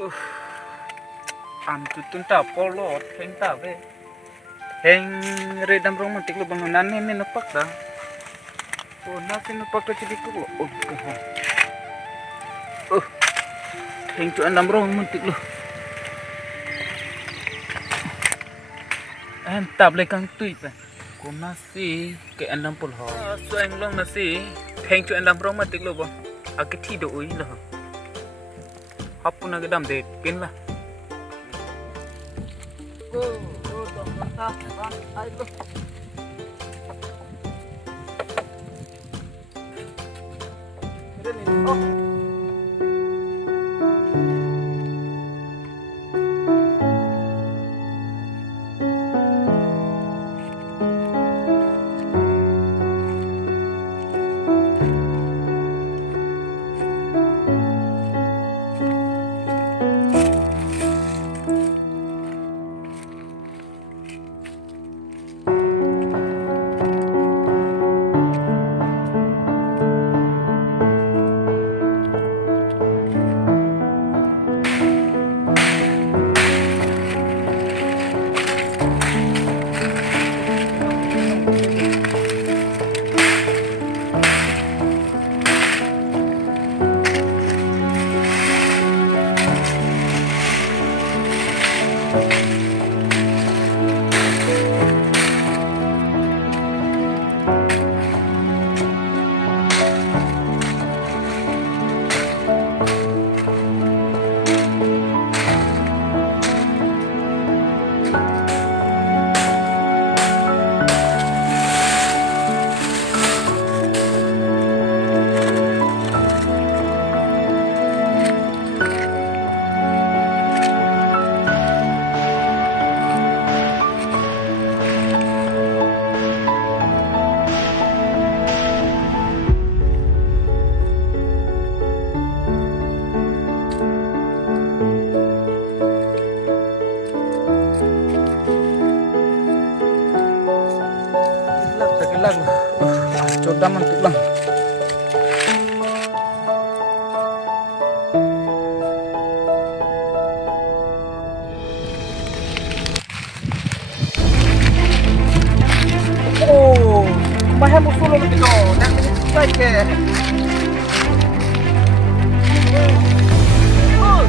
Uh, am tutun ta polot heng ta ve. Heng redam romantik lo bangunan ini napak dah. Oh nasi napak ke cilik lo. Heng tu andam romantik lo. Entah boleh kang tui pe. Ko nasi ke andam pol ho. Suang long nasi heng tu andam romantik lo bang. Aku tidur ui lah. Hapun agak dam deh pin lah. Ayo. Coba mantuk lang. Oh, mahal musuh lo begitu. Dan ini baik ke? Oh,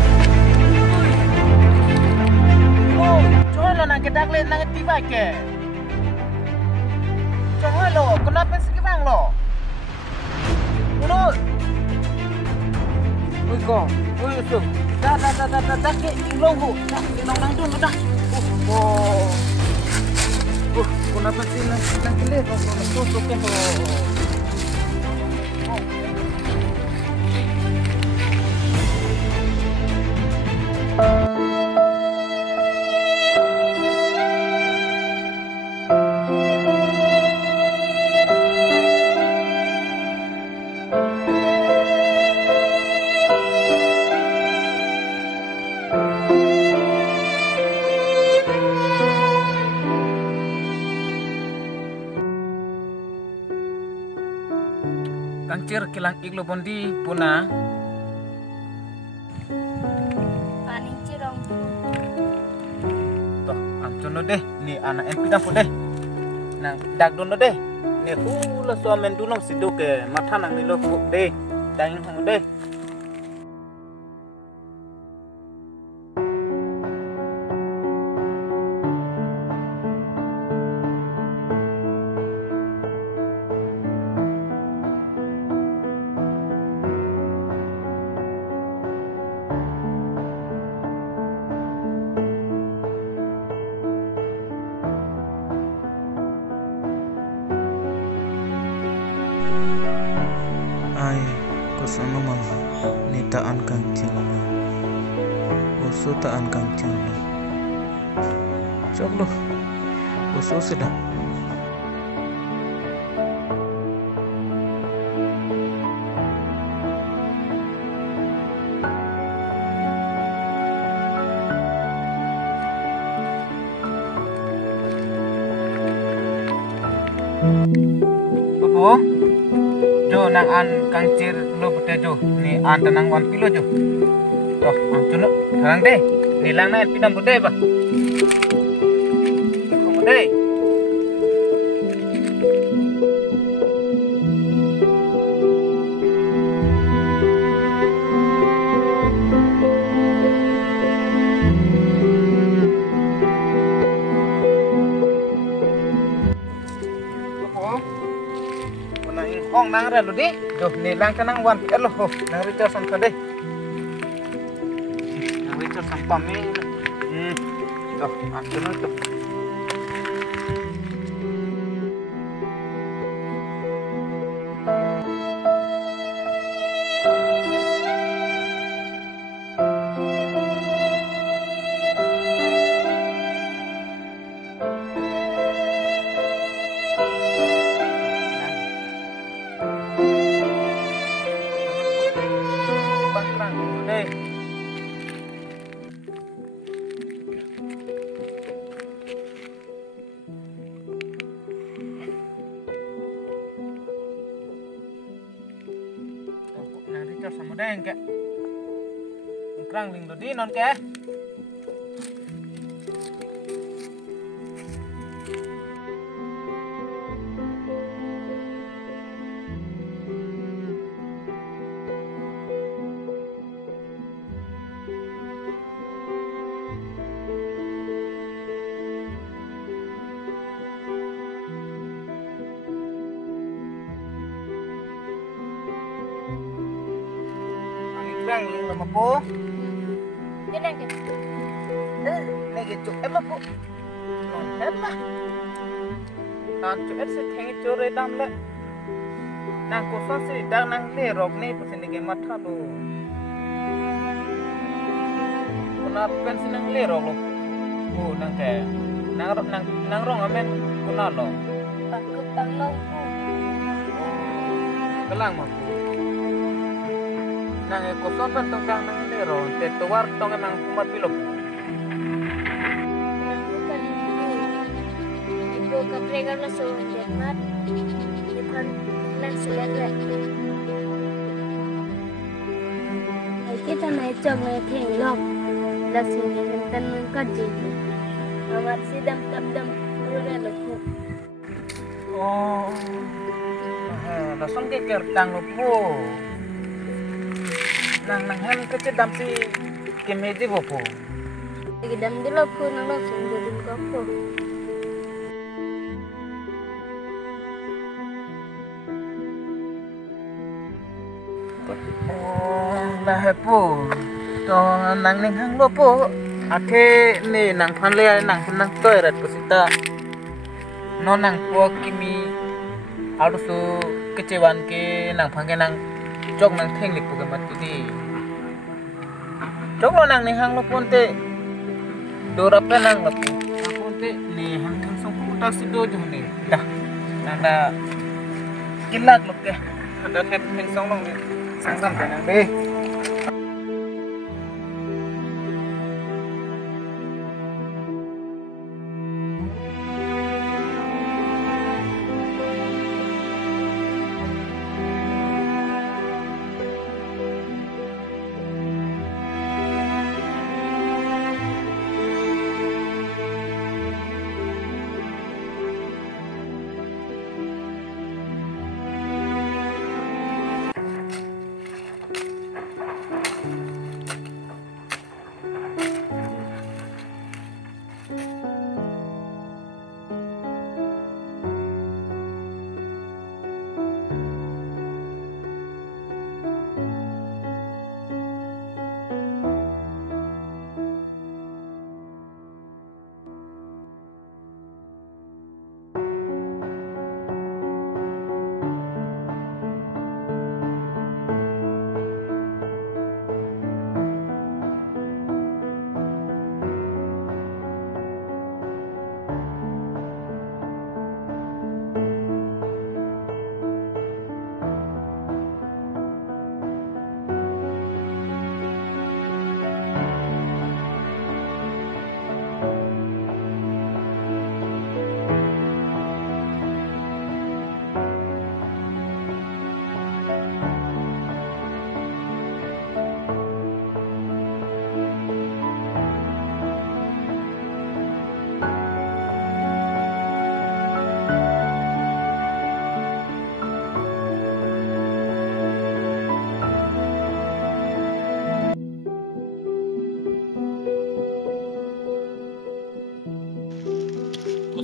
coba lo nak kedak le nak tiba ke? Coba lo, kenapa sih bang lo? Ulo. Ui con, ui su. Da ke ilong ho. Ilong nang dun dah. Kenapa sih nang kile ko so ke ho. Kangcir kilang iglo bondi puna. Paning cirong. Toh, amcon lo deh. Ni anak MP dah pun deh. Nang dak don lo deh. Ni hula suamen dunong sido ke mata nang ni lo fuk deh. Dangin hong deh. Ai, kosono malu, ni taan kancil lo, koso taan kancil lo. Cok lo, koso sudah. Bobo, jo nang an kangcir lo betejo ni an tenang 1 kilo jo. Oh, angkunu, sekarang deh. Nilang na pinam bude ba? Kung bude. Hong nang ra lu di. Duh, nilang ka nang wan elo ho. Nang Richard san ka deh. Nang Richard san pami. Tuh, angkunu tuh. Richard sama deng ke. Kerang ling di non ke. Kerang ling lama po. Jangan ke. Nege cuk em po. Non em lah. Tan cuk em se thengi chore dam le. Nang ko so se dang nang le rok ne po se nege matha lo. Kuna pen se nang le rok lo. Oh nang ke. Nang rong amen kuna lo. Pakut bang long po. Kelang mo. Nang ko so pen tong dang nang le rok te tuar tong nang kumat pilo. Ibu kaprega lo so jemat. Ikan nang selera. Kita naik coba tengok. Dah sini nanti kaji. Amat sidam dam udah leku. Oh. Langsung ke kertang lo po. Nang hem kecedam si kemeji po. Gedam di leku nang langsung jadi kapo. Oh, lah po. To nang ning hang lo po. Ake ni nang phanle nang toy rat pusita. No nang po kimi adusu kecewan ke nang phangke nang jok nang theng lipu ke mati di. Jok lo nang ning hang lo ponte. Dora pe nang lo po. Ponte ni hang thang song puta si do jung ni. Dah. Nanda kilak lo ke. Ada theng song long ni. Sang ke nang be.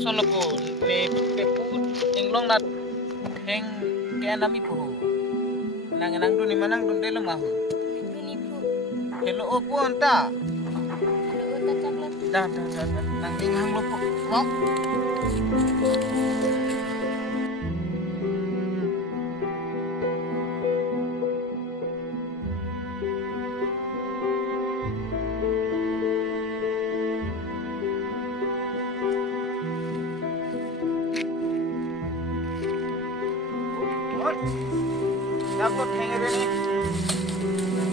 son lo po ne put inglong nat heng ke nami po nang dun ni manang dun de lemah Itu nipu. hello opo anta Kalau otak coklat. dah nang ding hang lo po mau dapat hang re ni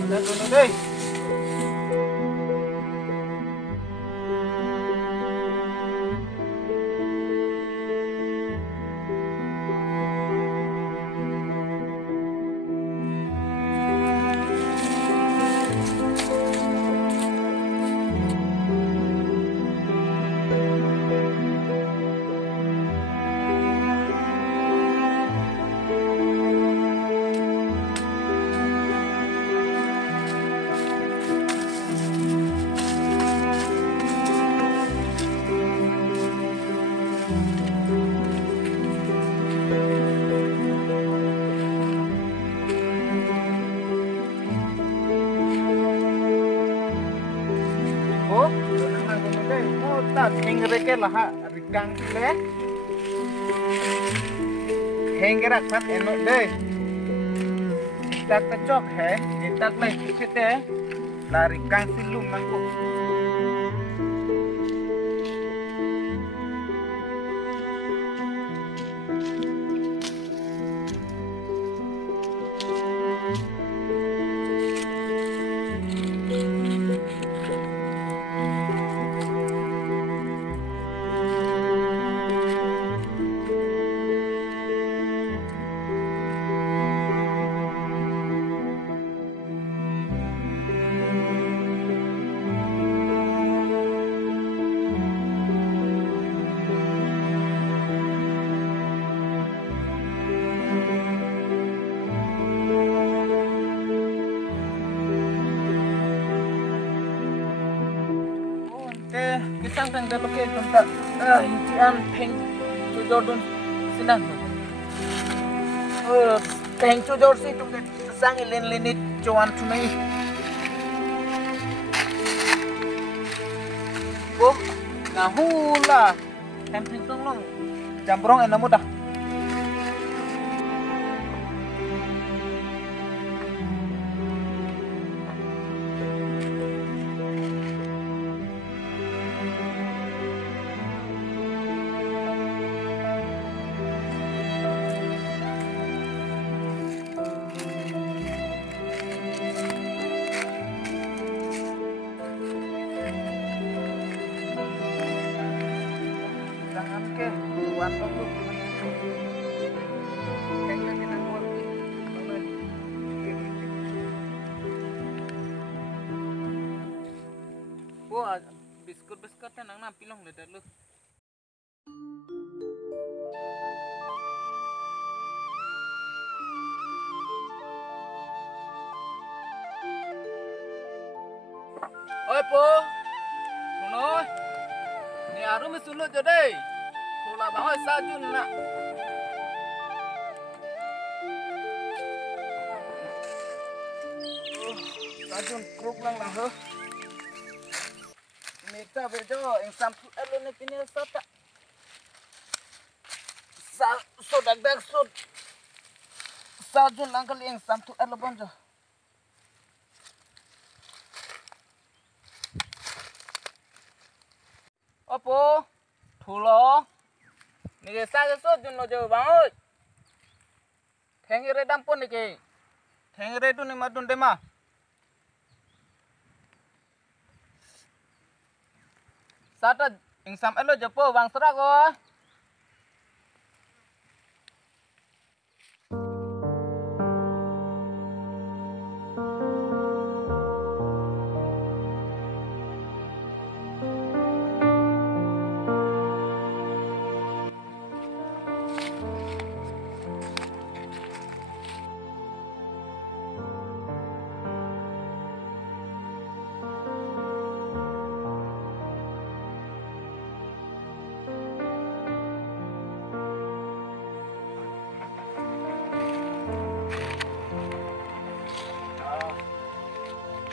ada dun deh oh nang dun deh oh tak hang re ke lah rikang le hang rak pat enok deh tak kecok hai tak lai kite lari kang silum nangko kisang tang da loke tunta hintian peng jujor dun sinang peng jujor si tu sang len lenit cuan tunai oh ngahula peng tong long jambrong enamu dah ke tuan tu kayaknya kita buat wah biskut nang na pilong le dah lu oi po suno ni aru me sulo jodai Pula bahoi sajun nak. Sajun kruk lang lah ho. Meta bejo yang sampu elo ni pini sata. So dag so. Sajun lang kali yang sampu elo bonjo. Opo? Thulo. Ni sa so dun no jo bang oi. Thengire dampon ni ke. Thengire tu ni madun dema. Sata insam elo jopo bang sera ko.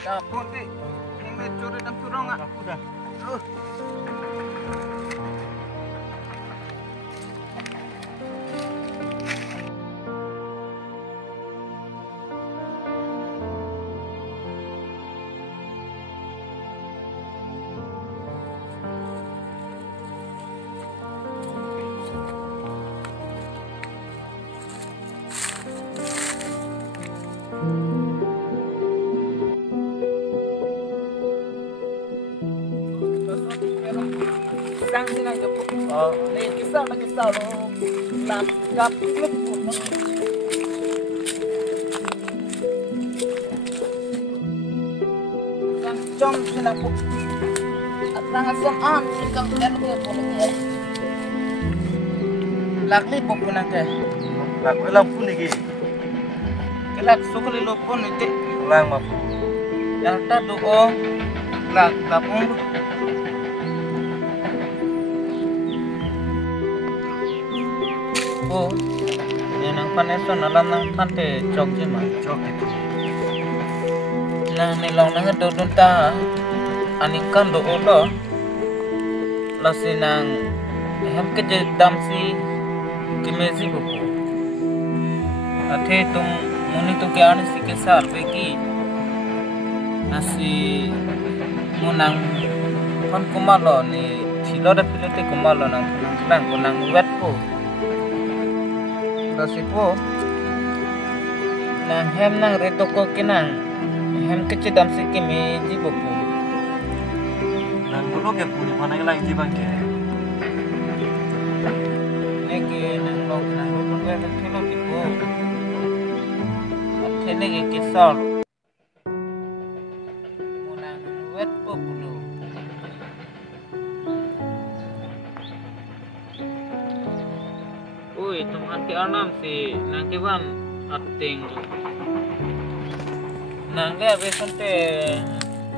Dapur deh, yang lecur dan turun nggak? Aku dah. Sang sini aja bu. Nih kisah lo. Langkap itu bu. Sang jom sini bu. Atang asaman sikang dan bu boleh. Lagli bu punang ke. Aku lang pun lagi. Kelak sukali lo pun itu. Lang mapu. Yang tadu oh. Lag kapung. Oh, ini nang paneso nalam nang pante cok jema. Cok itu. Nah, ni long nang dodon ta aning kan do odo. Lasi nang hem keje damsi kimezi buku. Athe tum muni tu ke ani sike sar beki. Nasi munang kon kumalo ni thilo da pilote kumalo nang nang kunang wet po. Rasipo nang hem nang reto ko kinang hem kecil dam si kimi jiboku Nang dulu ke puni panai lang jibang ke. negi nang lo nang lo nang lo kino tipo athe negi kisar munang wet po bulu ui teman ke anam si nang ke ban ating nang le besante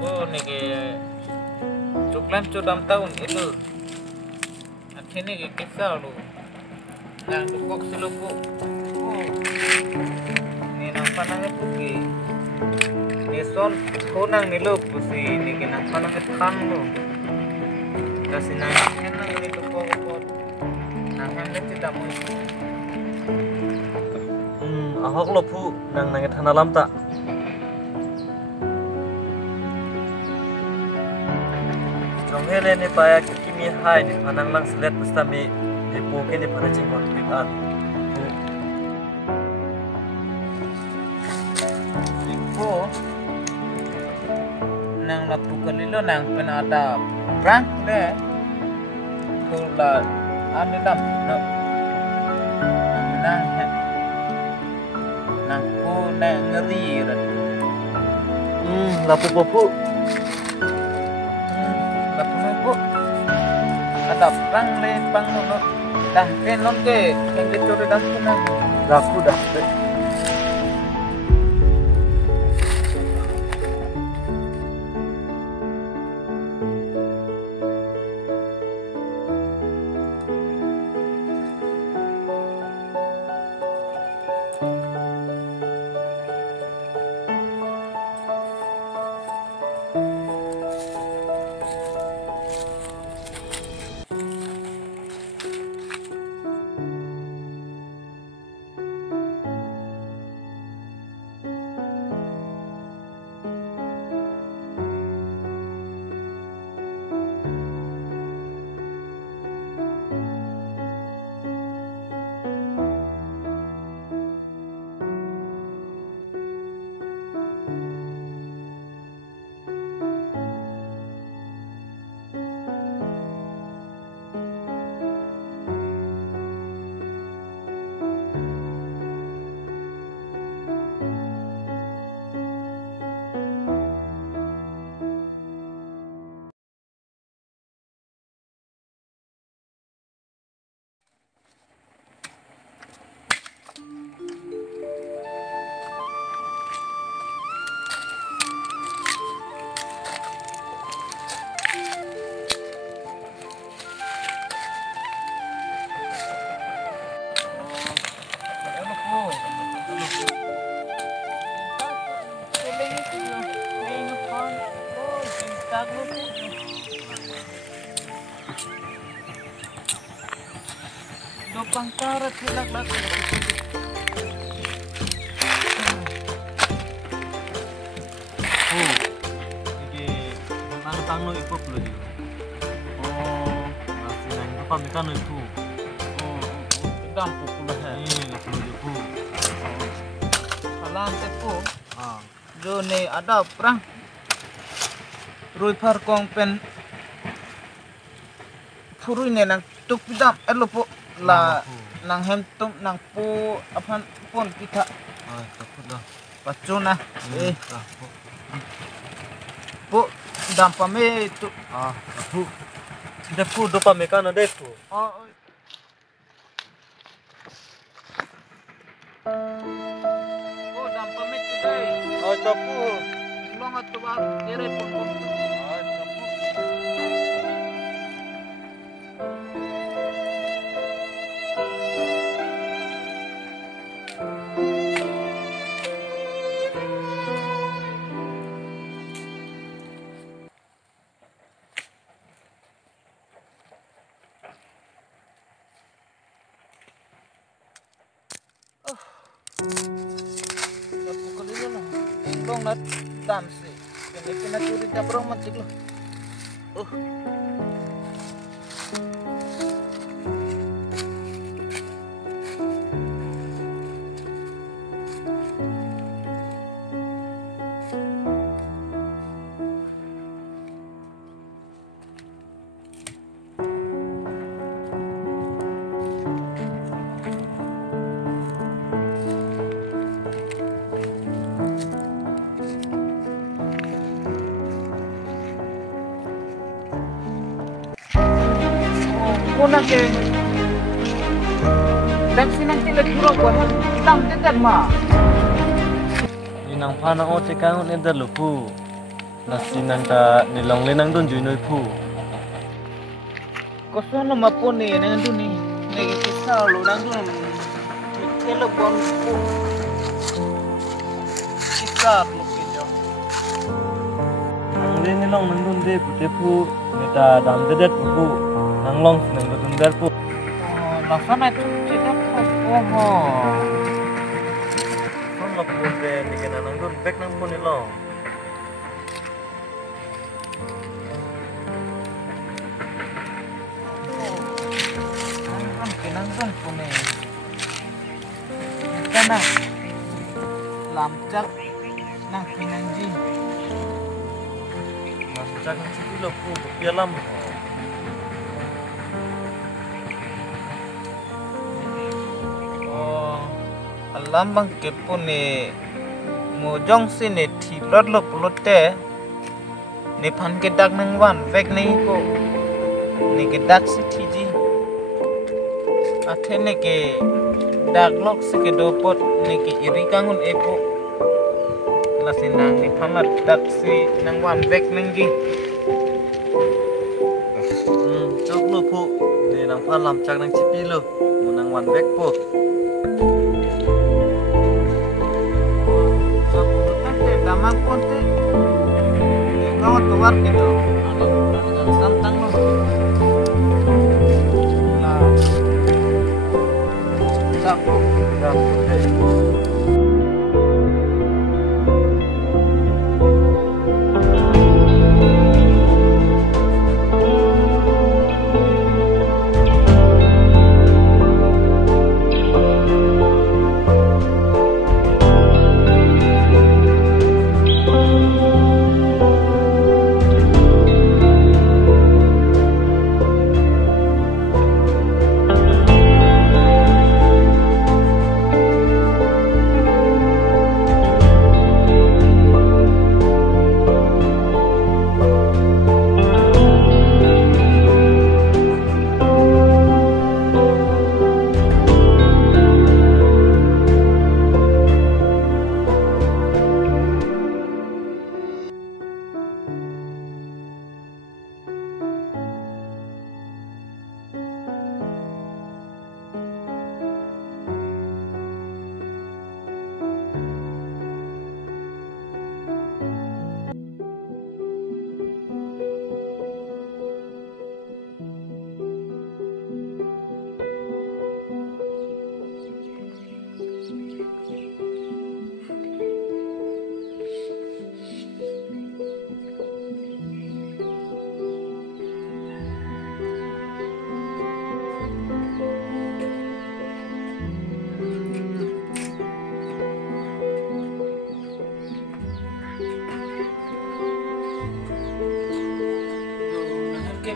ko negi cuklan cudam tahun itu athe negi kisar lo nang dukok silupu ni nang panang puki ni son konang nilup si ni nang panang thang lo kasi nang henang ni dukok ko nang henang cita mo Ahok lo pu nang nang thana lam ta. Jong hele ni paya kimi hai ni panang lang selet pustami ni poke ni pana cing kon pitan. Ipo nang lapu kalilo nang penada brang le kula anu dam nang nang po nang ngeri ran Lapu popu. lapu po ada brang le pang no dah kenon ke yang dicuri dah nang Lapu dah. dak lu pu. Do pangkara tilak dak. Iki mana tangno ipo pula di. Masih nang apa mekan itu. Dam pu pula ha. Ini pula di pu. Salam te pu. Ah. Jo ne ada perang. Rui par kong pen. Purui ne nang tuk pidam elo pu la nang hem tum nang pu apan pun kita Ah, takut dah. pacuna Ah, pu. pu dam pame tu Ah, pu. Ida pu do pa mekan ada pu. oh oh dam pame tu dai Ah, tapu. long atu ba kere pun pun Ah, tapu. aku kali lo long nat dam si kene kena curi jabrong matik lo Kuna ke dan sinang tila duro ko dam dekat ma Ninang pana o te kang ne dalu pu. Nasinang ta nilong lenang don junoi pu. ko sono mapone nang duni ne isa lo nang dun kelo bon pu isa lo kinyo Ang le nilong nang don de pute pu. Neta dam dedet pu. Nang long sinang don der pu. oh laksana itu cita oh Kon la pu de ni kena nang don bek nang pu nilong. Kinang kan pune kana lamcak nang kinanji Macam cipi lo pu pialam. oh alam bang ke pune mojong sine thilot lo pulote ne phan ke dak nang wan vek nei ko ne ke dak si thiji athe ne ke dak lok se ke do pot ne ke iri kangun epo la sinang ni phamat dak si nang wan vek nang gi Cok lo pu. Ni nang pan lam cak nang cipi lo. Nang wan bek pu. Taman ponte kau tuar gitu santang lo nah sapu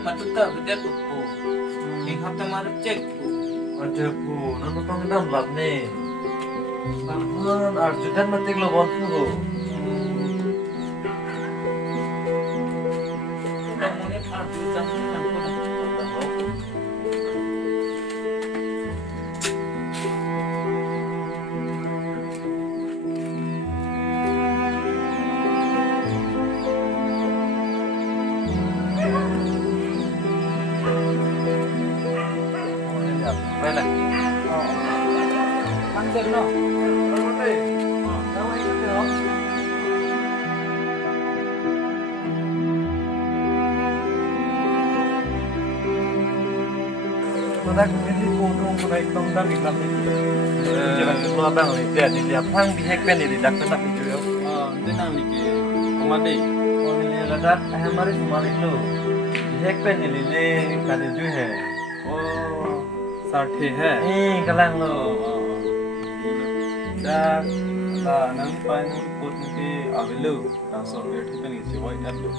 matuta bedet po. King hap tamar cek po. Ada bu, nanu tong dam lap nih. Banghan arjudan matik lo bontu. Kamu ni arju jam kan po na. Mana? Mandir no. Mana? Nama itu tu. Mana kini kodong naik tongdang iklan ni. Jangan keluar bang ni. Dia di lihat hang bihek pen ni dak nak itu yo. Dia nang ni ke. Komade. Oh ni ladat hamaris malik lo. Bihek pen ni le kade ju hai. Oh, Sathe है kalang lo. दा nang pai nang pot ke avelu nang software thi pen ki wai app lo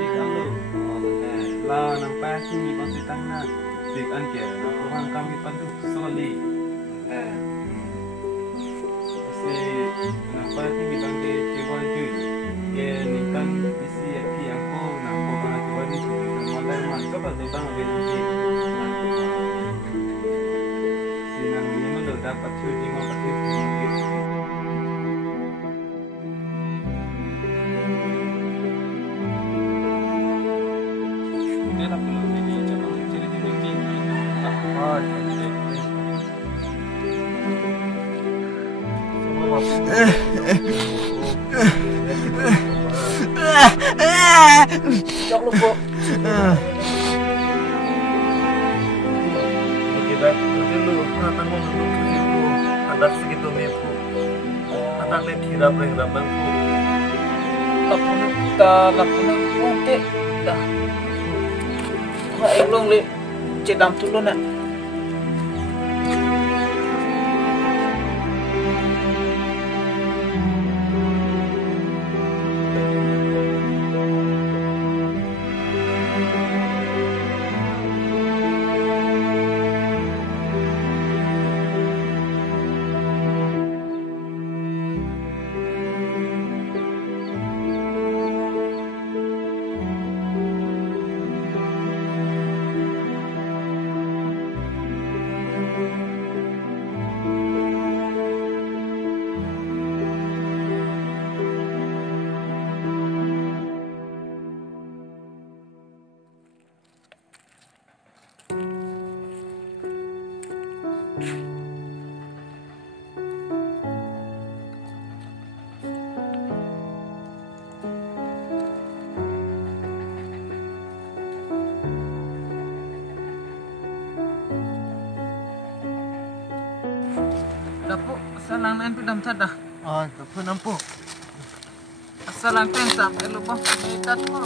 dik an lo la nang pai ki mi ban ti tang na dik an ke na ko han kam mi pan du soli se nang pai ki mi ban ke wai ju ke ni kan isi pi ang ko na ko ban ki wai ni mo dai man ka ba do bang ve ni dapat cuci mau pergi mungkin. Dia tak perlu ini jangan ciri ciri. Oh, Jok lu po. Kita dulu natang mau dulu itu adat segitu mepu. Natang le thira preng rabang pu. Lapun ponte dah. Ha elong le cedam tulun na. Dapo salang nan tu dam sada. Ah, tapi nampu. Salang pensam elu bang tat mo.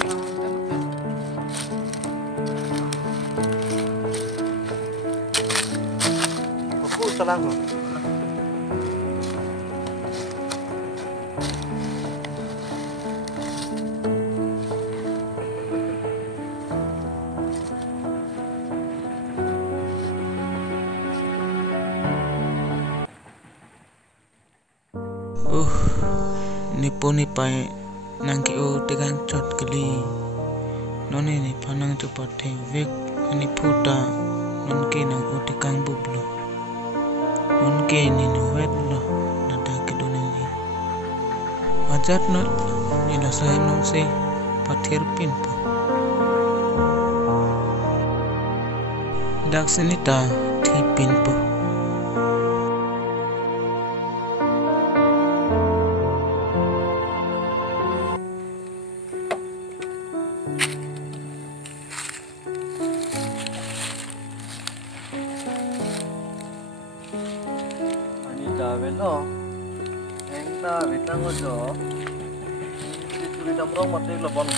Aku salang. Nipo ni pai nang ki o tegang chot kali noni ni panang tu pathe vek ni phuta non ke nang o tegang bublo non ke ni no wet lo na da ke do ni ajat no ni la sa no se pather pin po dak senita thi pin po Velo, engta vitang ojo, curi damrong mati lebon.